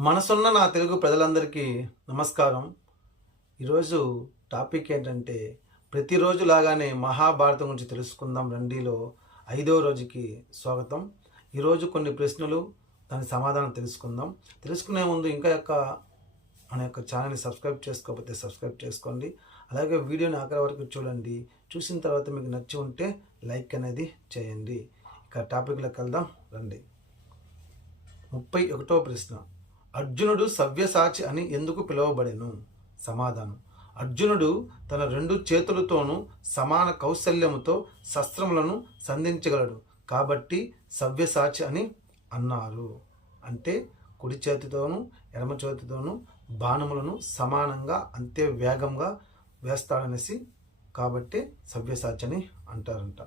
మనసున్న నా తెలుగు ప్రజలందరికీ నమస్కారం. ఈరోజు టాపిక్ ఏంటంటే ప్రతిరోజు లాగానే మహాభారతం గురించి తెలుసుకుందాం. రండిలో ఐదో రోజుకి స్వాగతం. ఈరోజు కొన్ని ప్రశ్నలు దాని సమాధానం తెలుసుకుందాం. తెలుసుకునే ముందు ఇంకా యొక్క మన యొక్క ఛానల్ని సబ్స్క్రైబ్ చేసుకోకపోతే సబ్స్క్రైబ్ చేసుకోండి. అలాగే వీడియోని ఆఖరి వరకు చూడండి. చూసిన తర్వాత మీకు నచ్చి ఉంటే లైక్ అనేది చేయండి. ఇక టాపిక్లోకి వెళ్దాం. రండి. ముప్పై ఒకటో ప్రశ్న. అర్జునుడు సవ్యసాచి అని ఎందుకు పిలువబడెను? సమాధానం. అర్జునుడు తన రెండు చేతులతోనూ సమాన కౌశల్యముతో శస్త్రములను సంధించగలడు. కాబట్టి సవ్యసాచి అని అన్నారు. అంటే కుడి చేతితోనూ ఎడమ చేతితోనూ బాణములను సమానంగా అంతే వేగంగా వేస్తాడనేసి కాబట్టి సవ్యసాచి అని అంటారంట.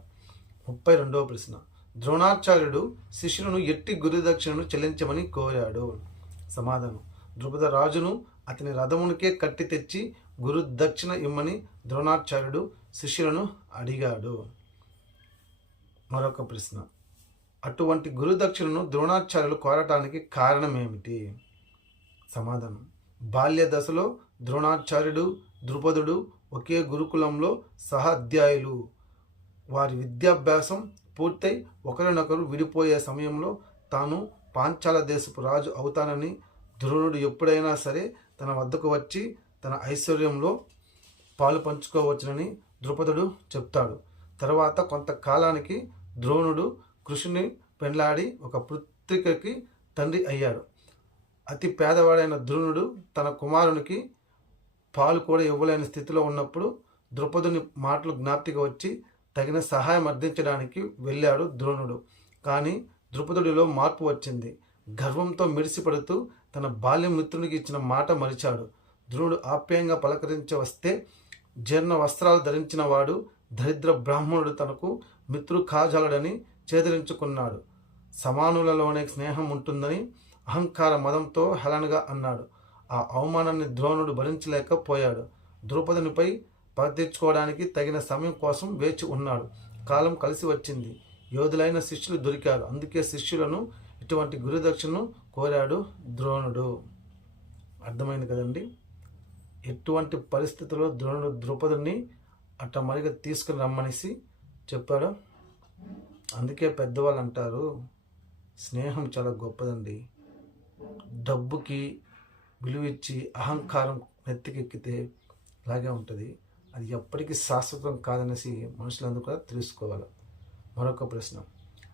ముప్పై రెండవ ప్రశ్న. ద్రోణాచార్యుడు శిష్యులను ఎట్టి గురుదక్షిణను చెల్లించమని కోరాడు. సమాధానం. ద్రుపద రాజును అతని రథమునికే కట్టి తెచ్చి గురు దక్షిణ ఇమ్మని ద్రోణాచార్యుడు శిష్యులను అడిగాడు. మరొక ప్రశ్న. అటువంటి గురుదక్షిణను ద్రోణాచార్యులు కోరటానికి కారణం ఏమిటి సమాధానం. బాల్య దశలో ద్రోణాచార్యుడు ద్రుపదుడు ఒకే గురుకులంలో సహాధ్యాయులు వారి విద్యాభ్యాసం పూర్తయి ఒకరినొకరు విడిపోయే సమయంలో తాను పాంచాల దేశపు రాజు అవుతానని ద్రోణుడు ఎప్పుడైనా సరే తన వద్దకు వచ్చి తన ఐశ్వర్యంలో పాలు పంచుకోవచ్చునని ద్రుపదుడు చెప్తాడు. తర్వాత కొంతకాలానికి ద్రోణుడు కృషిని పెండ్లాడి ఒక పుత్రికకి తండ్రి అయ్యాడు. అతి పేదవాడైన ద్రోణుడు తన కుమారునికి పాలు కూడా ఇవ్వలేని స్థితిలో ఉన్నప్పుడు ద్రుపదుని మాటలు జ్ఞాప్తికి వచ్చి తగిన సహాయం అర్థించడానికి వెళ్ళాడు ద్రోణుడు. కానీ ద్రుపదుడిలో మార్పు వచ్చింది. గర్వంతో మిడిసిపడుతూ తన బాల్య మిత్రునికి ఇచ్చిన మాట మరిచాడు. ద్రోణుడు ఆప్యాయంగా పలకరించి వస్తే జీర్ణ వస్త్రాలు ధరించిన వాడు దరిద్ర బ్రాహ్మణుడు తనకు మిత్రుడు కాజాలడని చేదరించుకున్నాడు. సమానులలోనే స్నేహం ఉంటుందని అహంకార మదంతో హెలనగా అన్నాడు. ఆ అవమానాన్ని ద్రోణుడు భరించలేకపోయాడు. ద్రౌపదునిపై పగ తెచ్చుకోవడానికి తగిన సమయం కోసం వేచి ఉన్నాడు. కాలం కలిసి వచ్చింది. యోధులైన శిష్యులు దొరికారు. అందుకే శిష్యులను ఇటువంటి గురుదక్షిణను కోరాడు ద్రోణుడు. అర్థమైంది కదండి? ఎటువంటి పరిస్థితుల్లో ద్రోణుడు ద్రౌపదిని అట్ట మరిగా తీసుకుని రమ్మనేసి చెప్పాడు? అందుకే పెద్దవాళ్ళు అంటారు స్నేహం చాలా గొప్పదండి. డబ్బుకి విలువిచ్చి అహంకారం నెత్తికెక్కితే ఇలాగే ఉంటుంది. అది ఎప్పటికీ శాశ్వతం కాదనేసి మనుషులందరూ కూడా తెలుసుకోవాలి. మరొక ప్రశ్న.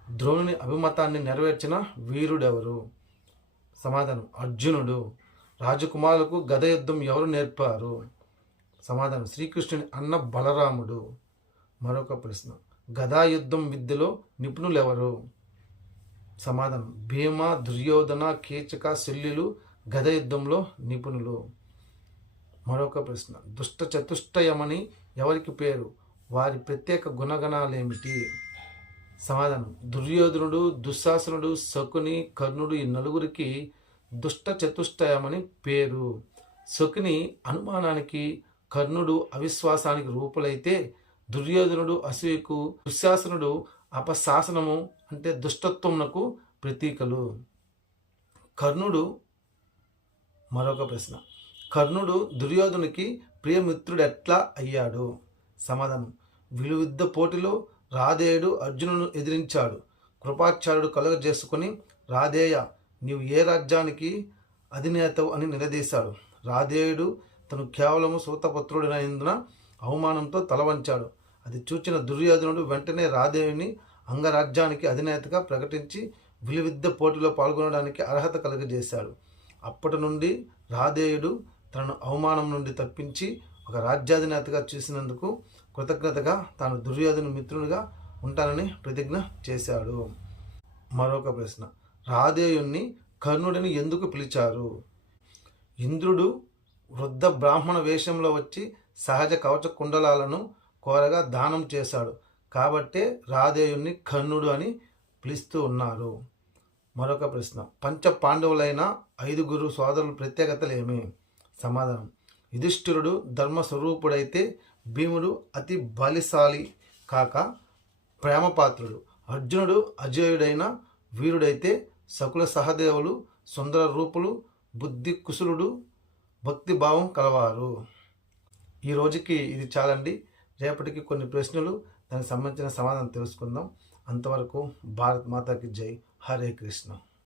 ద్రోణుని అభిమతాన్ని నెరవేర్చిన వీరుడెవరు? సమాధానం అర్జునుడు. రాజకుమారులకు గద యుద్ధం ఎవరు నేర్పారు? సమాధానం శ్రీకృష్ణుని అన్న బలరాముడు. మరొక ప్రశ్న గదా యుద్ధం విద్యలో నిపుణులు ఎవరు సమాధానం భీమ దుర్యోధన కీచక శల్యులు గద యుద్ధంలో నిపుణులు. మరొక ప్రశ్న దుష్ట చతుష్టయమని ఎవరికి పేరు? వారి ప్రత్యేక గుణగణాలేమిటి? సమాధానం. దుర్యోధనుడు దుశ్శాసనుడు శకుని కర్ణుడు ఈ నలుగురికి దుష్ట చతుష్టయమని పేరు. శకుని అనుమానానికి కర్ణుడు అవిశ్వాసానికి రూపులైతే దుర్యోధనుడు అసూయకు దుశ్శాసనుడు అపశాసనము అంటే దుష్టత్వమునకు ప్రతీకలు. కర్ణుడు మరొక ప్రశ్న. కర్ణుడు దుర్యోధనునికి ప్రియమిత్రుడు ఎట్లా అయ్యాడు? సమాధానం. విలువిద్ద పోటీలో రాధేయుడు అర్జునును ఎదిరించాడు. కృపాచార్యుడు కలుగజేసుకుని రాధేయ నీవు ఏ రాజ్యానికి అధినేతవు అని నిలదీశాడు. రాధేయుడు తను కేవలము సూతపుత్రుడినందున అవమానంతో తలవంచాడు. అది చూచిన దుర్యోధనుడు వెంటనే రాధేయుని అంగరాజ్యానికి అధినేతగా ప్రకటించి విలువిద్య పోటీలో పాల్గొనడానికి అర్హత కలుగజేశాడు అప్పటి నుండి రాధేయుడు తనను అవమానం నుండి తప్పించి ఒక రాజ్యాధినేతగా చూసినందుకు కృతజ్ఞతగా తాను దుర్యోధన మిత్రునిగా ఉంటానని ప్రతిజ్ఞ చేశాడు. మరొక ప్రశ్న. రాధేయుణ్ణి కర్ణుడిని ఎందుకు పిలిచారు? ఇంద్రుడు వృద్ధ బ్రాహ్మణ వేషంలో వచ్చి సహజ కవచ కుండలాలను కోరగా దానం చేశాడు. కాబట్టే రాధేయుణ్ణి కర్ణుడు అని పిలుస్తూ ఉన్నారు. మరొక ప్రశ్న. పంచ పాండవులైన ఐదుగురు సోదరుల ప్రత్యేకతలు ఏమి? సమాధానం. యుధిష్ఠిరుడు ధర్మస్వరూపుడైతే భీముడు అతి బలిశాలి కాక ప్రేమపాత్రుడు. అర్జునుడు అజేయుడైన వీరుడైతే సకుల సహదేవులు సుందర రూపులు బుద్ధి కుశలుడు భక్తి భావం కలవారు. ఈ రోజుకి ఇది చాలండి. రేపటికి కొన్ని ప్రశ్నలు దానికి సంబంధించిన సమాధానం తెలుసుకుందాం. అంతవరకు భారత్ మాతాకి జై. హరే కృష్ణ.